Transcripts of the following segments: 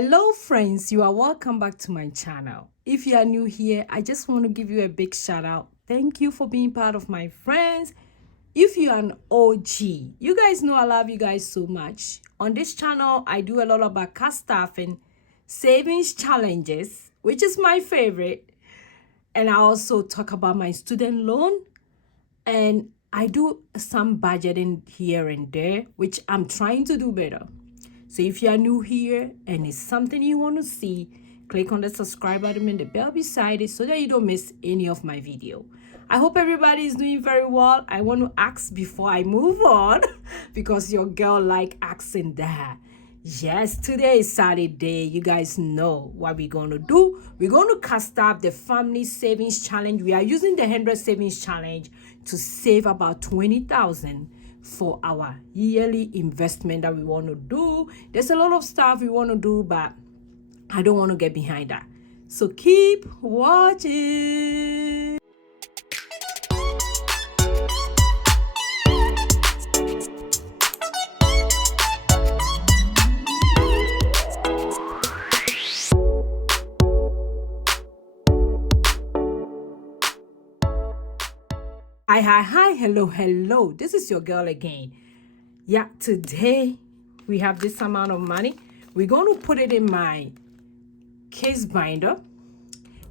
Hello friends, you are welcome back to my channel. If you are new here, I just want to give you a big shout out. Thank you for being part of my friends. If you are an OG, you guys know I love you guys so much. On this channel, I do a lot about cash staffing, savings challenges, which is my favorite. And I also talk about my student loan. And I do some budgeting here and there, which I'm trying to do better. So if you are new here and it's something you want to see, click on the subscribe button and the bell beside it so that you don't miss any of my video. I hope everybody is doing very well. I want to ask before I move on because your girl like asking that. Yes, today is Saturday. You guys know what we're going to do. We're going to cast up the family savings challenge. We are using the 100 savings challenge to save about 20,000 for our yearly investment that we want to do. There's a lot of stuff we want to do, but I don't want to get behind that. So keep watching. Hi, hello. This is your girl again. Yeah, today we have this amount of money. We're going to put it in my case binder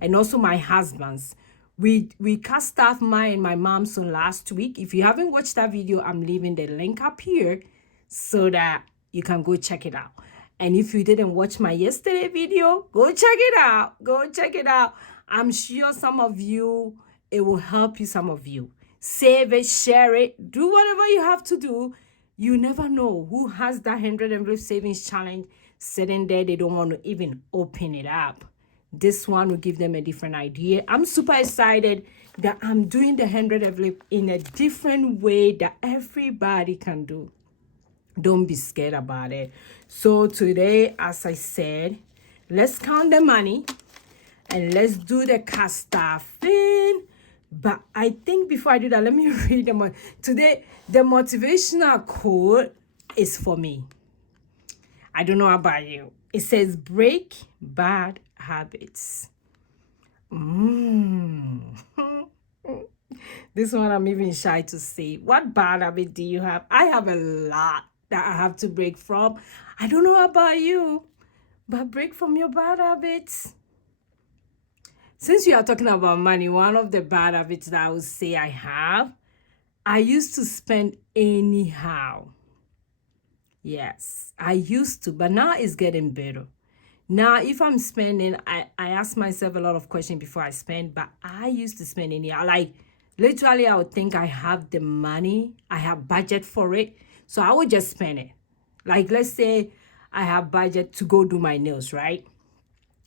and also my husband's. We cast off mine and my mom's on last week. If you haven't watched that video, I'm leaving the link up here so that you can go check it out. And if you didn't watch my yesterday video, go check it out. I'm sure some of you, it will help you, some of you. Save it, share it, do whatever you have to do. You never know who has that 100 envelope savings challenge sitting there. They don't want to even open it up. This one will give them a different idea. I'm super excited that I'm doing the 100 envelope in a different way that everybody can do. Don't be scared about it. So today, as I said, let's count the money and let's do the cash stuffing. But I think before I do that, let me read them. Today, the motivational code is for me. I don't know about you. It says break bad habits. This one I'm even shy to say. What bad habit do you have? I have a lot that I have to break from. I don't know about you, but break from your bad habits. Since we are talking about money, one of the bad habits that I would say I have, I used to spend anyhow. Yes, I used to, but now it's getting better. Now, if I'm spending, I ask myself a lot of questions before I spend, but I used to spend anyhow. Like, literally, I would think I have the money, I have budget for it, so I would just spend it. Like, let's say I have budget to go do my nails, right?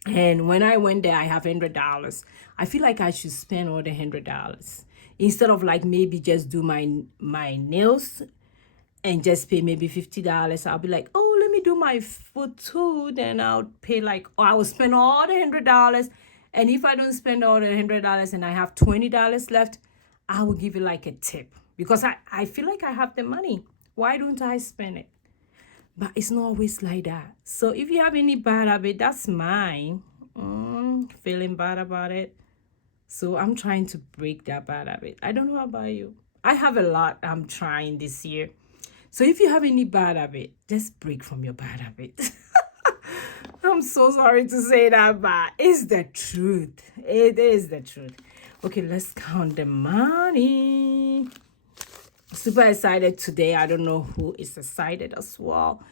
And when I went there, I have $100. I feel like I should spend all the $100 instead of like maybe just do my nails and just pay maybe $50. I'll be like, oh, let me do my foot too. Then I'll pay like, oh, I will spend all the $100. And if I don't spend all the $100 and I have $20 left, I will give it like a tip because I feel like I have the money. Why don't I spend it? But it's not always like that. So if you have any bad habit, that's mine. Feeling bad about it. So I'm trying to break that bad habit. I don't know about you. I have a lot I'm trying this year. So if you have any bad habit, just break from your bad habit. I'm so sorry to say that, but it's the truth. It is the truth. Okay, let's count the money. Super excited today. I don't know who is excited as well.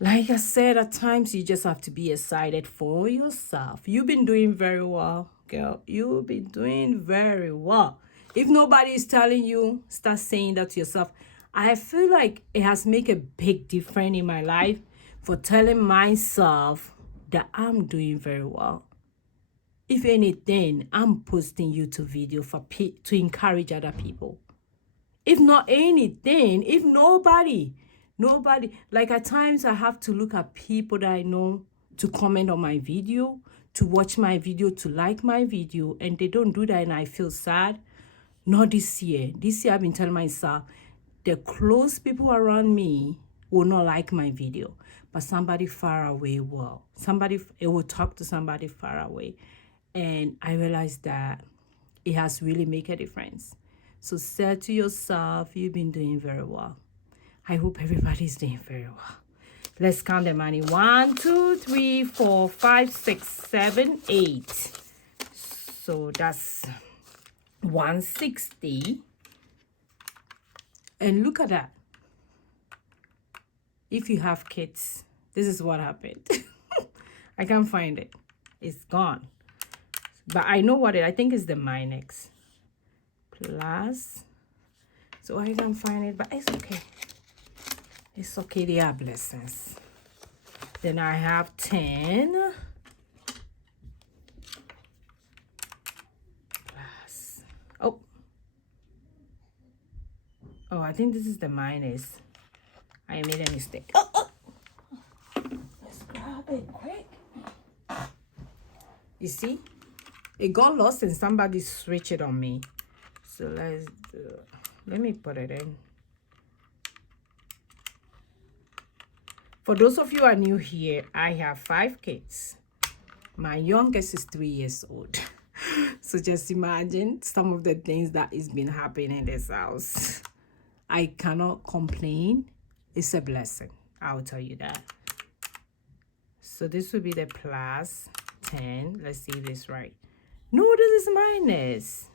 Like I said, at times you just have to be excited for yourself. You've been doing very well, girl. You've been doing very well. If nobody is telling you, start saying that to yourself. I feel like it has made a big difference in my life for telling myself that I'm doing very well. If anything, I'm posting YouTube video to encourage other people. If not anything, if nobody, like at times I have to look at people that I know to comment on my video, to watch my video, to like my video, and they don't do that and I feel sad. Not this year. This year I've been telling myself, the close people around me will not like my video, but somebody far away will. It will talk to somebody far away. And I realized that it has really made a difference. So say to yourself, you've been doing very well. I hope everybody's doing very well. Let's count the money. 1, 2, 3, 4, 5, 6, 7, 8. So that's 160. And look at that. If you have kids, this is what happened. I can't find it. It's gone. But I know what I think is the minus. Plus. So I can't find it, but it's okay. It's okay, they are blessings. Then I have 10. Plus. Oh, I think this is the minus. I made a mistake. Let's grab it quick. You see? It got lost and somebody switched it on me. So let me put it in. For those of you who are new here, I have 5 kids. My youngest is 3 years old. So just imagine some of the things that has been happening in this house. I cannot complain. It's a blessing. I'll tell you that. So this will be the plus 10. Let's see if it's right. No, this is minus.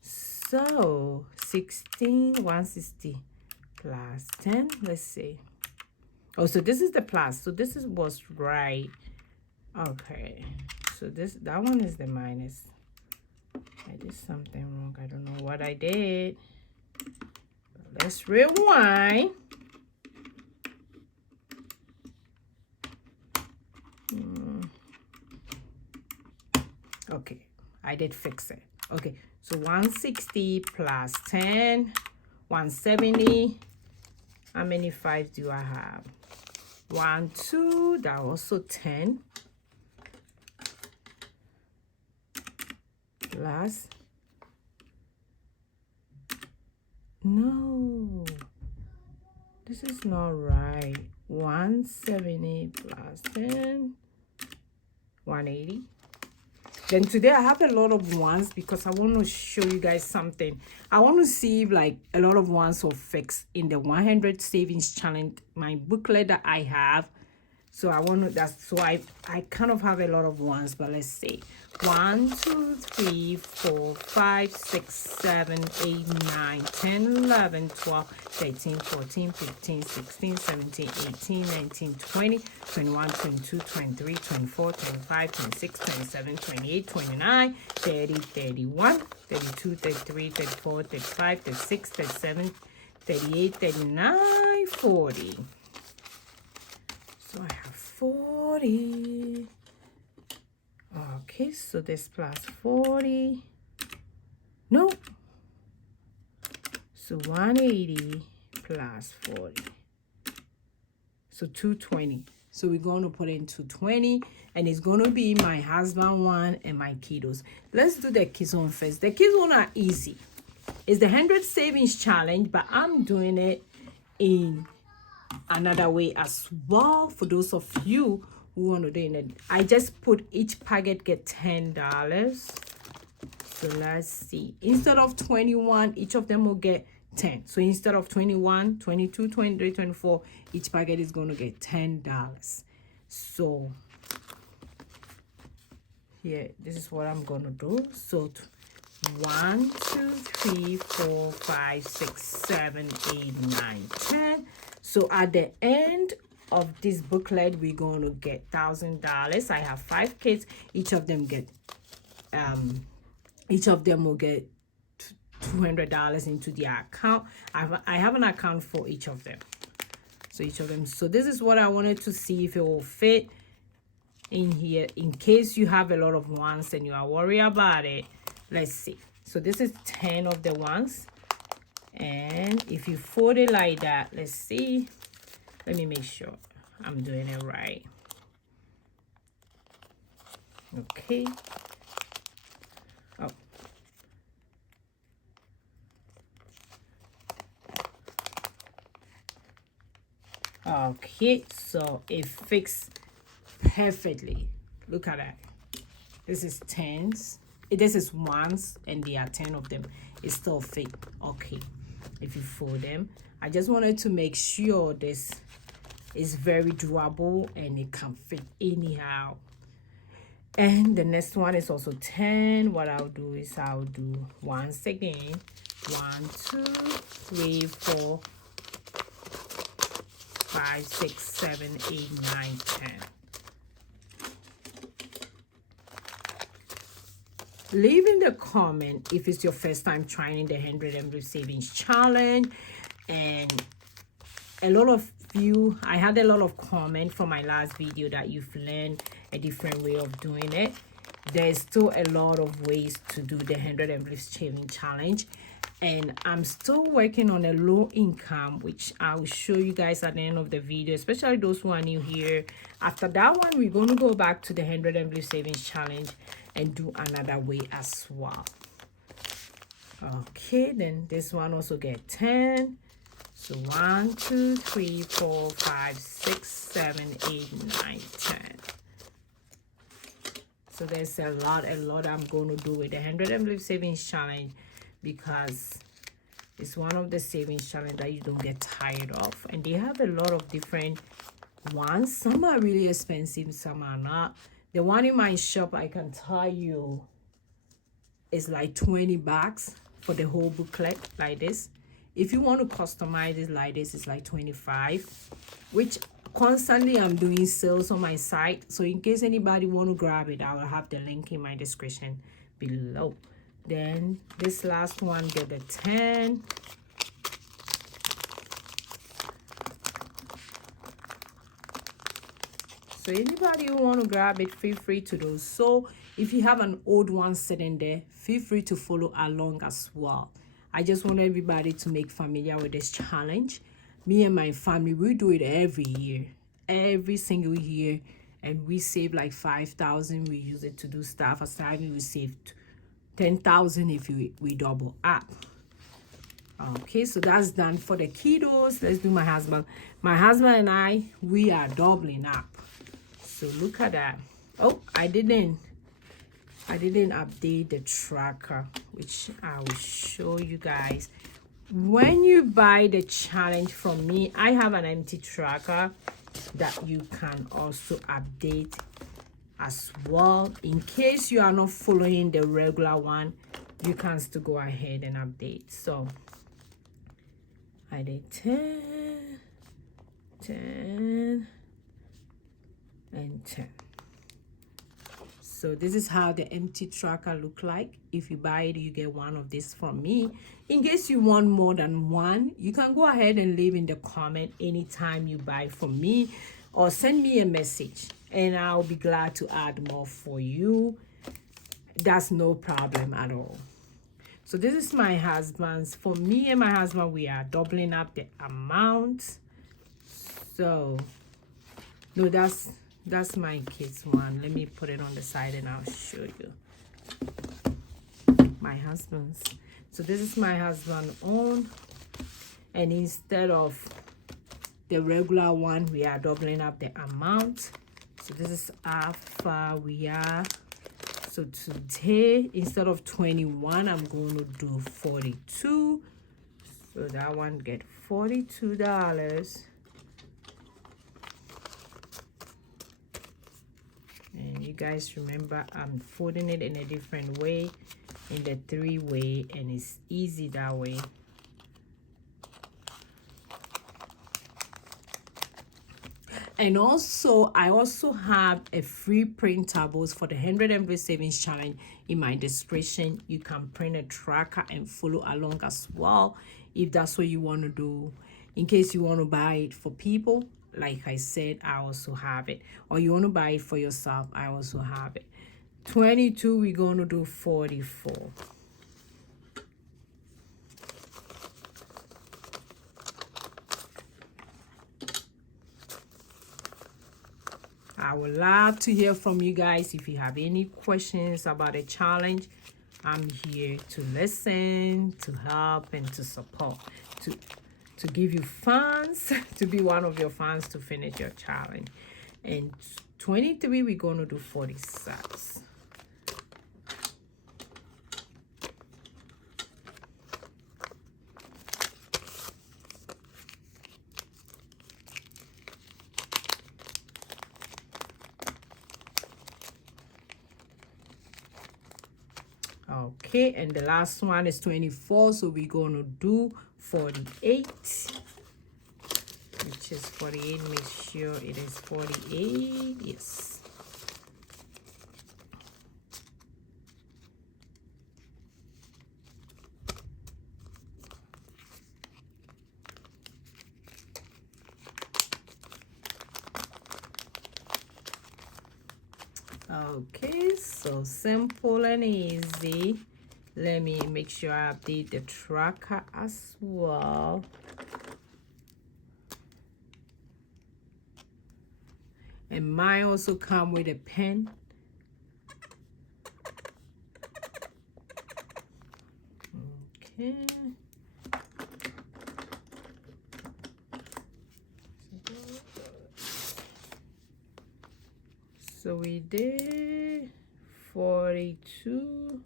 So 160 plus 10. Let's see. Oh, so this is the plus. So this was right. Okay. So that one is the minus. I did something wrong. I don't know what I did. Let's rewind. Okay, I did fix it. Okay, so 160 plus 10, 170. How many 5s do I have? 1, 2, that also 10. Plus, no, this is not right. 170 plus 10, 180. Then today I have a lot of ones because I want to show you guys something. I want to see if like a lot of ones will fix in the 100 savings challenge, my booklet that I have. So I want to, that's why I kind of have a lot of ones, but let's see. 1, 2, 3, 4, 5, 6, 7, 8, 9, 10, 11, 12, 13, 14, 15, 16, 17, 18, 19, 20, 21, 22, 23, 24, 25, 26, 27, 28, 29, 30, 31, 32, 33, 34, 35, 36, 37, 38, 39, 40. So I have 40. Okay, so this plus 40. No. So 180 plus 40. So 220. So we're going to put in 220. And it's going to be my husband one and my kiddos. Let's do the kids one first. The kids one are easy. It's the 100 savings challenge, but I'm doing it in another way as well. For those of you who want to do it, I just put each packet get $10. So let's see, instead of 21, each of them will get 10. So instead of 21, 22, 23, 24, each packet is going to get $10. So here, this is what I'm going to do. So 1, 2, 3, 4, 5, 6, 7, 8, 9, 10. So at the end of this booklet, we're going to get $1,000. I have 5 kids. Each of them will get $200 into their account. I have an account for each of them. So each of them. So this is what I wanted to see if it will fit in here. In case you have a lot of ones and you are worried about it, let's see. So this is 10 of the ones. And if you fold it like that, let's see. Let me make sure I'm doing it right. Okay. Oh. Okay, so it fits perfectly. Look at that. This is tens. This is ones, and there are 10 of them. It still fit. Okay, if you fold them, I just wanted to make sure this is very durable and it can fit anyhow. And the next one is also 10. What I'll do is I'll do once again 1 2 3 4 5 6 7 8 9 10. Leave in the comment if it's your first time trying the 100 envelope savings challenge. And a lot of you, I had a lot of comment from my last video that you've learned a different way of doing it. There's still a lot of ways to do the 100 envelope savings challenge, and I'm still working on a low income, which I will show you guys at the end of the video, especially those who are new here. After that one, we're going to go back to the 100 envelope savings challenge and do another way as well. Okay, then this one also get 10. So 1 2 3 4 5 6 7 8 9 10. So there's a lot I'm going to do with the 100 envelope savings challenge, because it's one of the savings challenge that you don't get tired of. And they have a lot of different ones. Some are really expensive, some are not. The one in my shop, I can tell you, is like 20 bucks for the whole booklet like this. If you want to customize it like this, it's like 25, which constantly I'm doing sales on my site. So in case anybody want to grab it, I will have the link in my description below. Then this last one get the 10. So anybody who want to grab it, feel free to do so. If you have an old one sitting there, feel free to follow along as well. I just want everybody to make familiar with this challenge. Me and my family, we do it every year, every single year, and we save like 5,000. We use it to do stuff. Aside, we saved 10,000 if we double up. Okay, so that's done for the kiddos. Let's do my husband. My husband and I, we are doubling up. So look at that. Oh, I didn't update the tracker, which I will show you guys. When you buy the challenge from me, I have an empty tracker that you can also update as well. In case you are not following the regular one, you can still go ahead and update. So I did 10, 10, and 10. So this is how the empty tracker look like. If you buy it, you get one of this from me. In case you want more than one, you can go ahead and leave in the comment anytime you buy from me, or send me a message and I'll be glad to add more for you. That's no problem at all. So this is my husband's. For me and my husband, we are doubling up the amount. So no, that's my kids one. Let me put it on the side and I'll show you my husband's. So this is my husband's own, and instead of the regular one, we are doubling up the amount. So this is how far we are. So today, instead of 21, I'm going to do 42. So that one get $42. And you guys remember, I'm folding it in a different way, in the 3-way, and it's easy that way. And also, I also have a free printables for the 100 envelope savings challenge in my description. You can print a tracker and follow along as well, if that's what you want to do. In case you want to buy it for people, like I said, I also have it. Or you want to buy it for yourself, I also have it. 22, we're going to do 44. I would love to hear from you guys. If you have any questions about the challenge, I'm here to listen, to help, and to support, to to give you funds, to be one of your funds to finish your challenge. And 23, we're going to do 46. Okay, and the last one is 24, so we're going to do 48, which is 48. Make sure it is 48. Yes. Okay, so simple and easy. Let me make sure I update the tracker as well. And mine also come with a pen. Okay. So we did 42,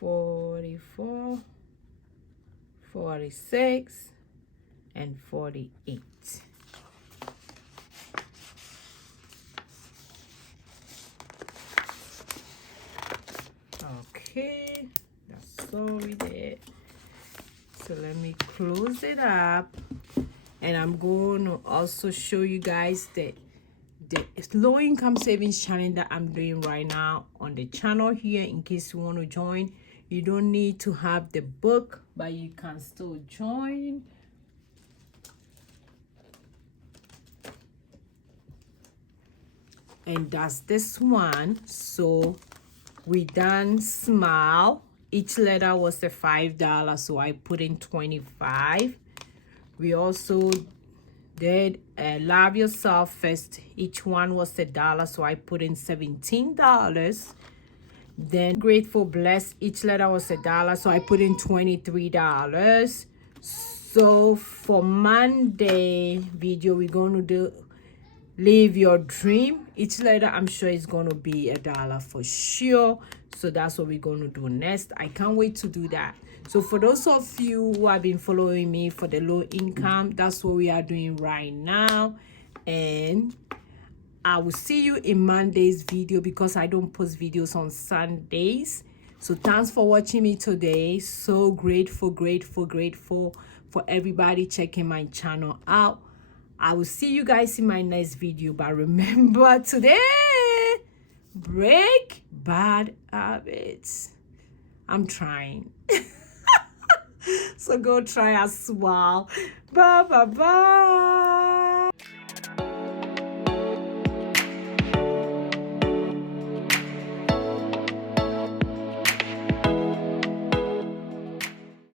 44, 46, and 48. Okay, that's all we did. So let me close it up, and I'm going to also show you guys the low income savings challenge that I'm doing right now on the channel here. In case you want to join, you don't need to have the book, but you can still join. And that's this one. So we done smile. Each letter was a $5, so I put in 25. We also did love yourself first. Each one was $1, so I put in $17. Then grateful, blessed, each letter was $1, so I put in $23. So for Monday video, we're going to do live your dream. Each letter, I'm sure, is going to be $1 for sure. So that's what we're going to do next. I can't wait to do that. So for those of you who have been following me for the low income, that's what we are doing right now. And I will see you in Monday's video because I don't post videos on Sundays. So thanks for watching me today. So grateful for everybody checking my channel out. I will see you guys in my next video. But remember today, break bad habits. I'm trying. So go try as well. Bye.